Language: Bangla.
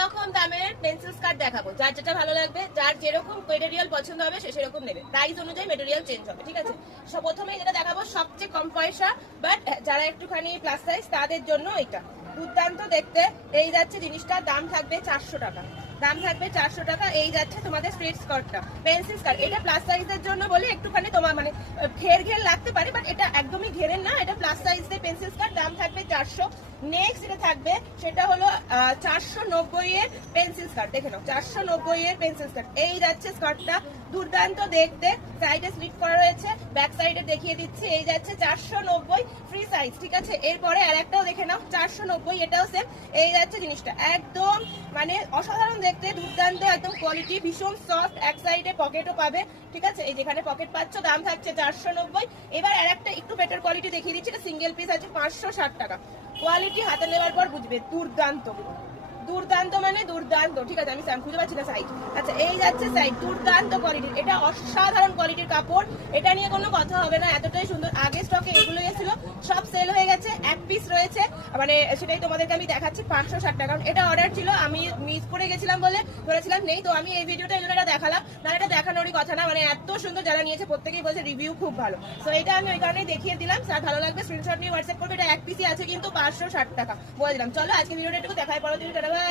রকম দামের পেন্সিল স্কার্ট দেখাবো, যার যেটা ভালো লাগবে, যার যেরকম মেটেরিয়াল পছন্দ হবে সে সেরকম নেবে, প্রাইস অনুযায়ী মেটেরিয়াল চেঞ্জ হবে, ঠিক আছে। প্রথমেই যেটা দেখাবো সবচেয়ে কম পয়সা বাট যারা একটুখানি প্লাস সাইজ তাদের জন্য এটা দুর্দান্ত দেখতে। এই যাচ্ছে জিনিসটার দাম থাকবে 400 টাকা, দাম থাকবে 400 টাকা। এই যাচ্ছে তোমাদের স্ট্রেট স্কার্টটা, পেন্সিল স্কার্ট। এটা প্লাস সাইজের জন্য বলে একটুখানি তোমার মানে ঘের ঘের লাগতে পারে, বাট এটা একদমই ঘেরের না, এটা প্লাস সাইজের পেন্সিল স্কার্ট, দাম থাকবে 400। নেক্সট যেটা থাকবে সেটা হলো 490 এর পেন্সিল স্কার্ট, দেখে নাও 490 এর পেন্সিল স্কার্ট। এই যাচ্ছে স্কার্টটা, দুর্দান্ত দেখতে, সাইডে স্লিপ করা রয়েছে, ব্যাক সাইডে দেখিয়ে দিচ্ছি। এই যাচ্ছে 490 ফ্রি সাইজ, ঠিক আছে। এরপরে আরেকটাও দেখে নাও 490, এটাও সেম। এই যাচ্ছে জিনিসটা একদম মানে অসাধারণ দেখতে, দুর্দান্ত একদম কোয়ালিটি, ভীষণ সফট, এক সাইডে পকেটও পাবে, ঠিক আছে। এই যেখানে পকেট পাচ্ছ, দাম থাকছে 490। এবার আরেকটা একটু বেটার কোয়ালিটি দেখিয়ে দিচ্ছি, এটা সিঙ্গেল পিস আছে 560 টাকা। কোয়ালিটি হাতে নেওয়ার পর বুঝবে, দুর্দান্ত দুর্দান্ত মানে দুর্দান্ত, ঠিক আছে। আমি খুঁজে পাচ্ছি না সাইজ। আচ্ছা, এই যাচ্ছে সাইজ, দুর্দান্ত কোয়ালিটির, এটা অসাধারণ কোয়ালিটির কাপড়, এটা নিয়ে কোনো কথা হবে না, এতটাই সুন্দর। আগে স্টকে এগুলো এসেছিল, সব সেল হয়ে গেছে, এক পিস রয়েছে, মানে সেটাই তোমাদেরকে আমি দেখাচ্ছি 560 টাকা। এটা অর্ডার ছিল, আমি মিস করে গেছিলাম বলে ধরেছিলাম নেই, তো আমি এই ভিডিওটা এই জন্য এটা দেখালাম, না এটা দেখানোরই কথা না, মানে এত সুন্দর। যারা নিয়েছে প্রত্যেকেই বলছে রিভিউ খুব ভালো, তো এটা আমি ওই কারণেই দেখিয়ে দিলাম। স্যার ভালো লাগবে স্ক্রিনশট নিয়ে হোয়াটসঅ্যাপ করবে, এটা এক পিসই আছে কিন্তু 560 টাকা বলে দিলাম। চলো আজকে ভিডিওটা একটু দেখাই, পরে তুমি টাটা বাই।